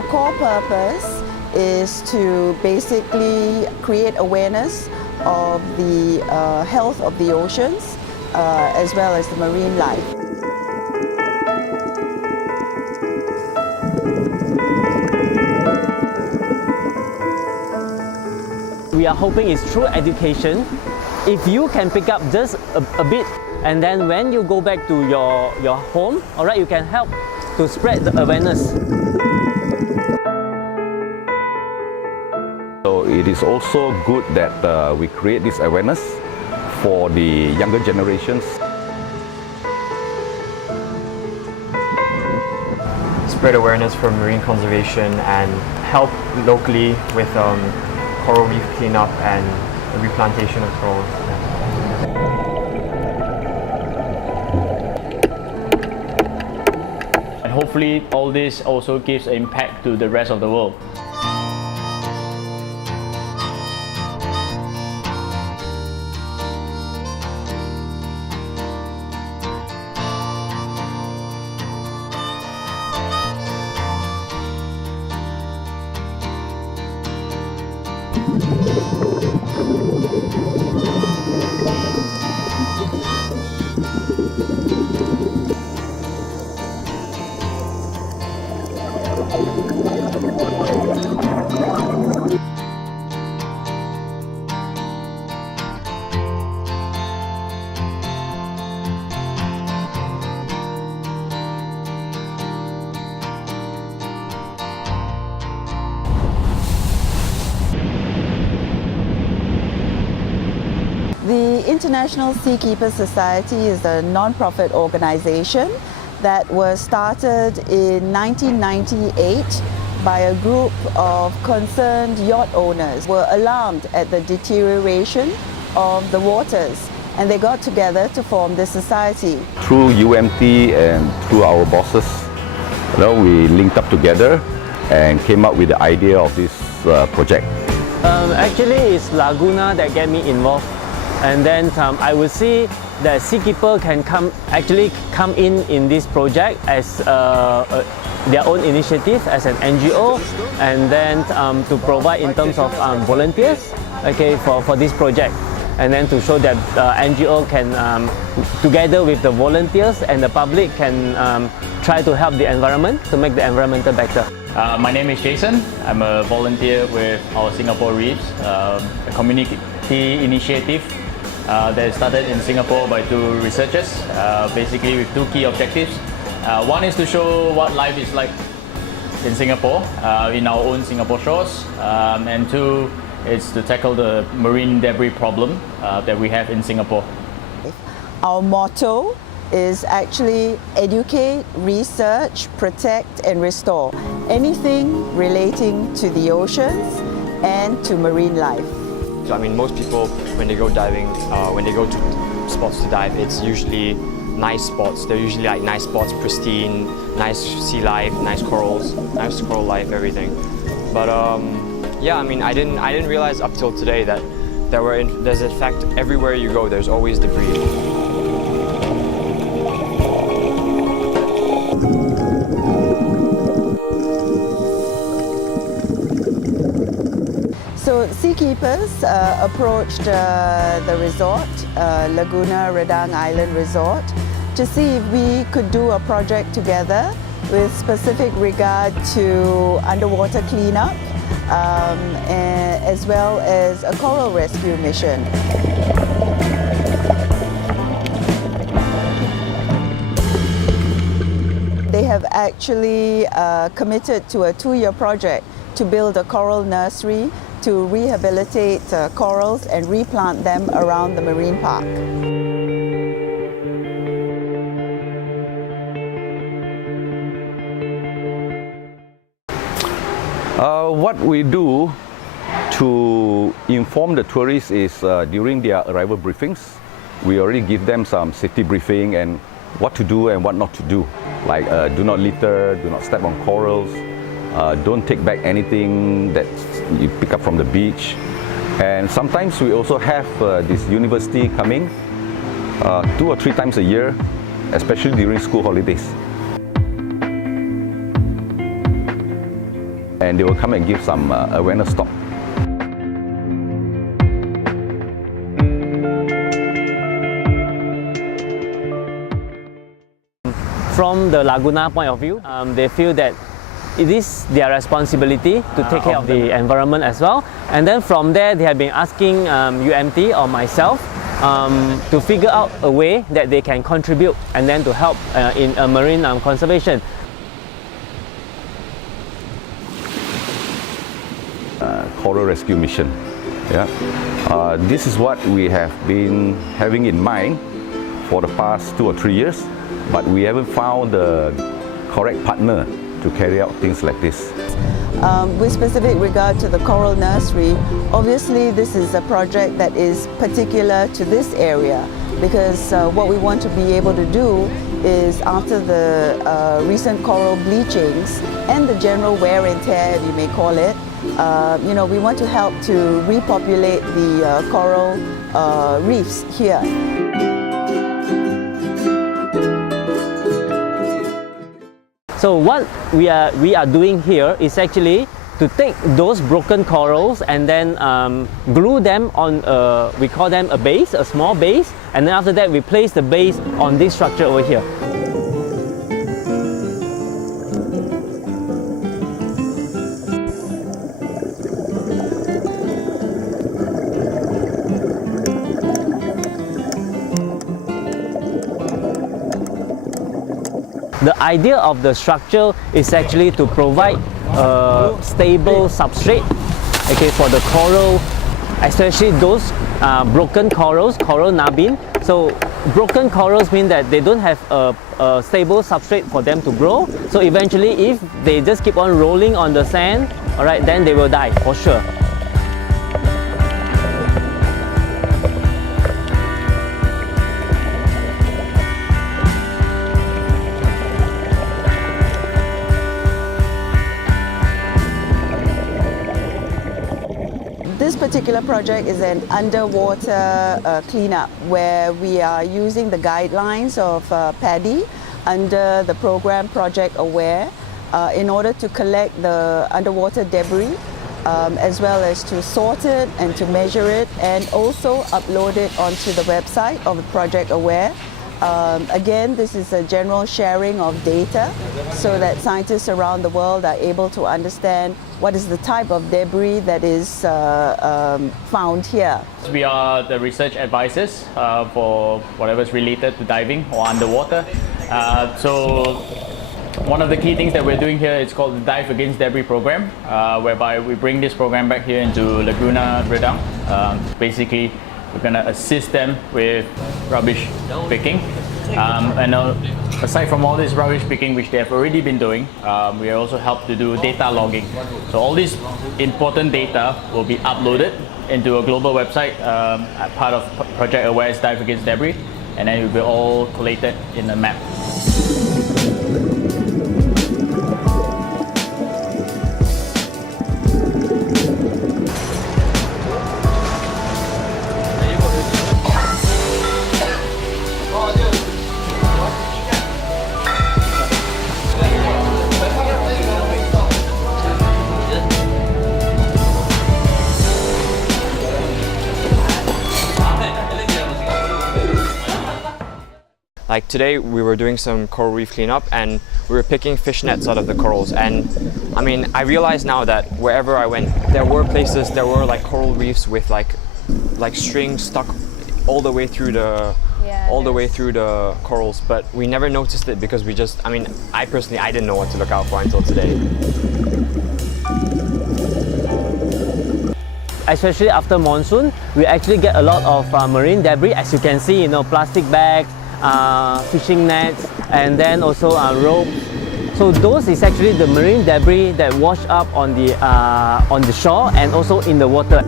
Our core purpose is to basically create awareness of the health of the oceans as well as the marine life. We are hoping it's through education. If you can pick up just a bit, and then when you go back to your home, all right, you can help to spread the awareness. So it is also good that we create this awareness for the younger generations. Spread awareness for marine conservation and help locally with coral reef cleanup and replantation of corals. And hopefully all this also gives an impact to the rest of the world. The International Seakeepers Society is a non-profit organization that was started in 1998 by a group of concerned yacht owners who were alarmed at the deterioration of the waters, and they got together to form this society. Through UMT and through our bosses, we linked up together and came up with the idea of this project. Actually, it's Laguna that get me involved. And then I will see that Seakeeper can come in this project as their own initiative as an NGO, and then to provide in terms of volunteers, okay, for this project, and then to show that NGO can together with the volunteers and the public can try to help the environment to make the environment better. My name is Jason. I'm a volunteer with our Singapore Reefs, a community initiative that started in Singapore by two researchers, basically with two key objectives. One is to show what life is like in Singapore, in our own Singapore shores, and two is to tackle the marine debris problem that we have in Singapore. Our motto is actually educate, research, protect and restore. Anything relating to the oceans and to marine life. I mean, most people, when they go diving, when they go to spots to dive, it's usually nice spots. They're usually like nice spots, pristine, nice sea life, nice corals, nice coral life, everything. But yeah, I mean, I didn't realize up till today that there's in fact everywhere you go, there's always debris. So Seakeepers approached the resort, Laguna Redang Island Resort, to see if we could do a project together with specific regard to underwater cleanup as well as a coral rescue mission. They have actually committed to a 2-year project to build a coral nursery to rehabilitate corals and replant them around the marine park. What we do to inform the tourists is during their arrival briefings, we already give them some safety briefing and what to do and what not to do. Like do not litter, do not step on corals, don't take back anything that you pick up from the beach. And sometimes we also have this university coming 2 or 3 times a year, especially during school holidays. and they will come and give some awareness talk. From the Laguna point of view, they feel that it is their responsibility to take care of the environment as well. And then from there, they have been asking UMT or myself to figure out a way that they can contribute and then to help in marine conservation. Coral rescue mission. Yeah, this is what we have been having in mind for the past 2 or 3 years, but we haven't found the correct partner to carry out things like this. With specific regard to the coral nursery, obviously this is a project that is particular to this area, because what we want to be able to do is, after the recent coral bleachings and the general wear and tear, you may call it, we want to help to repopulate the coral reefs here. So what we are doing here is actually to take those broken corals and then glue them on, we call them a base, a small base, and then after that we place the base on this structure over here. The idea of the structure is actually to provide a stable substrate, okay, for the coral, especially those broken corals, coral nubbin. So broken corals mean that they don't have a stable substrate for them to grow. So eventually, if they just keep on rolling on the sand, all right, then they will die for sure. This particular project is an underwater cleanup, where we are using the guidelines of PADI under the program Project Aware in order to collect the underwater debris, as well as to sort it and to measure it, and also upload it onto the website of Project Aware. Again, this is a general sharing of data so that scientists around the world are able to understand what is the type of debris that is found here. We are the research advisors for whatever is related to diving or underwater. So one of the key things that we're doing here is called the Dive Against Debris program, whereby we bring this program back here into Laguna Redang. Basically, we're going to assist them with rubbish picking. And aside from all this rubbish picking, which they have already been doing, we also help to do data logging. So all this important data will be uploaded into a global website, part of Project Aware's Dive Against Debris, and then it will be all collated in a map. Like today, we were doing some coral reef cleanup and we were picking fish nets out of the corals. And I mean, I realize now that wherever I went, there were places, there were like coral reefs with like strings stuck all the way through the corals. But we never noticed it because we just, I mean, I personally, I didn't know what to look out for until today. Especially after monsoon, we actually get a lot of marine debris, as you can see, plastic bags, fishing nets, and then also rope. So those is actually the marine debris that wash up on the shore and also in the water.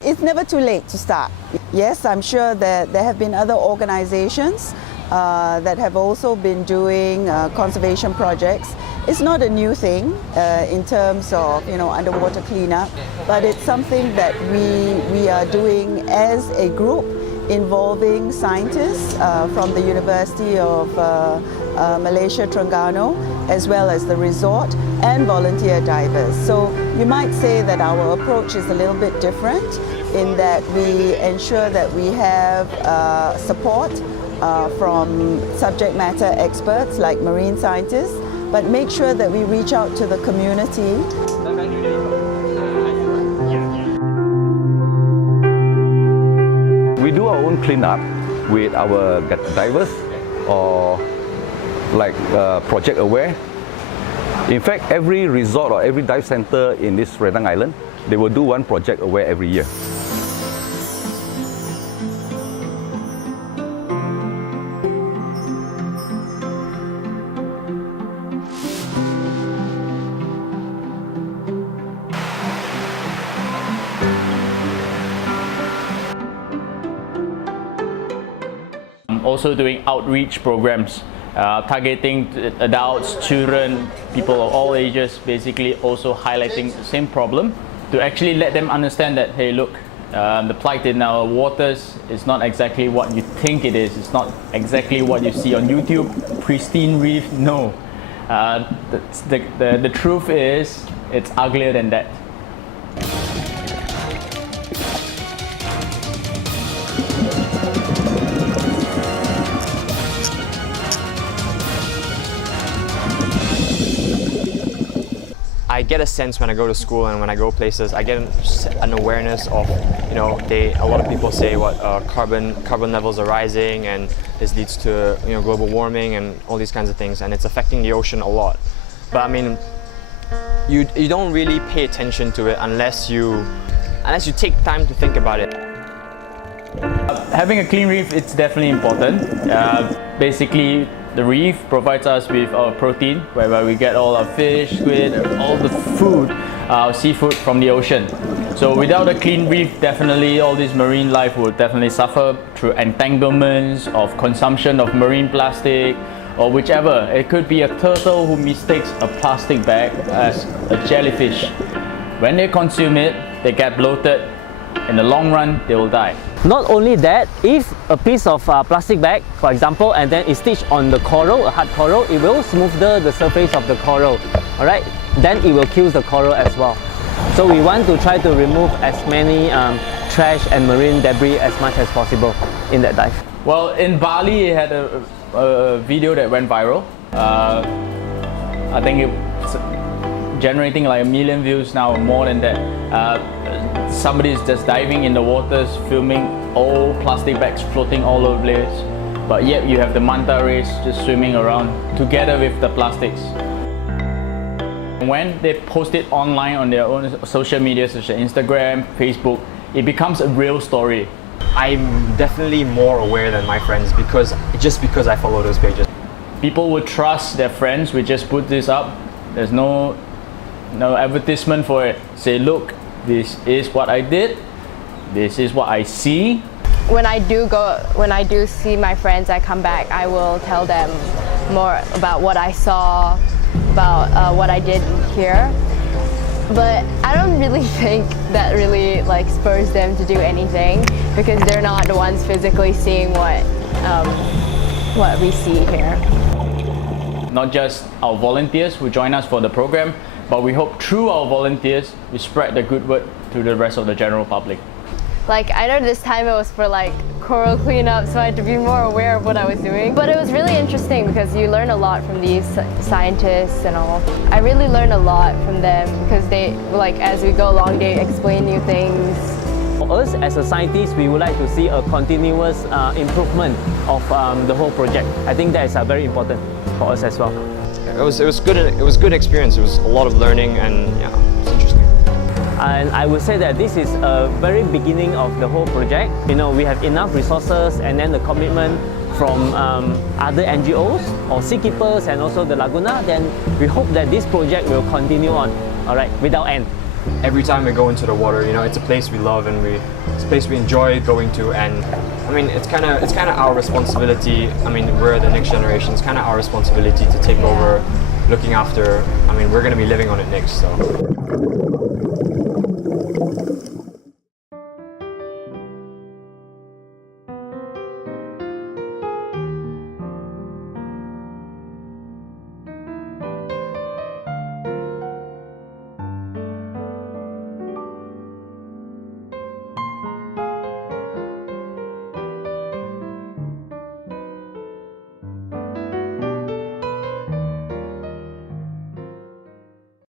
It's never too late to start. Yes, I'm sure that there have been other organizations that have also been doing conservation projects. It's not a new thing in terms of underwater cleanup, but it's something that we are doing as a group involving scientists from the University of Malaysia, Terengganu, as well as the resort, and volunteer divers. So you might say that our approach is a little bit different in that we ensure that we have support from subject matter experts like marine scientists, but make sure that we reach out to the community. We do our own cleanup with our divers or like Project Aware. In fact, every resort or every dive center in this Rendang Island, they will do one Project Aware every year. Also doing outreach programs, targeting adults, children, people of all ages, basically also highlighting the same problem to actually let them understand that, hey, look, the plight in our waters is not exactly what you think it is. It's not exactly what you see on YouTube, pristine reef, no. The truth is, it's uglier than that. I get a sense when I go to school and when I go places, I get an awareness of, you know, a lot of people say what carbon levels are rising and this leads to, you know, global warming and all these kinds of things, and it's affecting the ocean a lot. But I mean, you don't really pay attention to it unless you take time to think about it. Having a clean reef, it's definitely important. Basically, the reef provides us with our protein, whereby we get all our fish, squid, all the food, seafood from the ocean. So without a clean reef, definitely all this marine life will definitely suffer through entanglements of consumption of marine plastic or whichever. It could be a turtle who mistakes a plastic bag as a jellyfish. When they consume it, they get bloated. In the long run, they will die. Not only that, if a piece of plastic bag, for example, and then is stitched on the coral, a hard coral, it will smoother the surface of the coral, alright? Then it will kill the coral as well. So we want to try to remove as many trash and marine debris as much as possible in that dive. Well, in Bali, it had a video that went viral. I think it's generating like 1 million views now, more than that. Somebody is just diving in the waters, filming all plastic bags floating all over the place, but yet you have the manta rays just swimming around together with the plastics. When they post it online on their own social media such as Instagram, Facebook, it becomes a real story. I'm definitely more aware than my friends because I follow those pages. People would trust their friends. We just put this up. There's no advertisement for it. Say, look, this is what I did. This is what I see. When I do see my friends, I come back, I will tell them more about what I saw, about what I did here. But I don't really think that really like spurs them to do anything because they're not the ones physically seeing what we see here. Not just our volunteers who join us for the program, but we hope through our volunteers, we spread the good word to the rest of the general public. Like, I know this time it was for like coral cleanup, so I had to be more aware of what I was doing. But it was really interesting because you learn a lot from these scientists and all. I really learned a lot from them because they, like, as we go along, they explain new things. For us as a scientist, we would like to see a continuous improvement of the whole project. I think that is very important for us as well. It was good. It was good experience. It was a lot of learning, and yeah, it's interesting. And I would say that this is a very beginning of the whole project. You know, we have enough resources and then the commitment from other NGOs or seakeepers and also the Laguna. Then we hope that this project will continue on, all right, without end. Every time we go into the water, you know, it's a place we love and it's a place we enjoy going to, and I mean, it's kind of our responsibility. I mean, we're the next generation. It's kind of our responsibility to take over, looking after. I mean, we're going to be living on it next, so.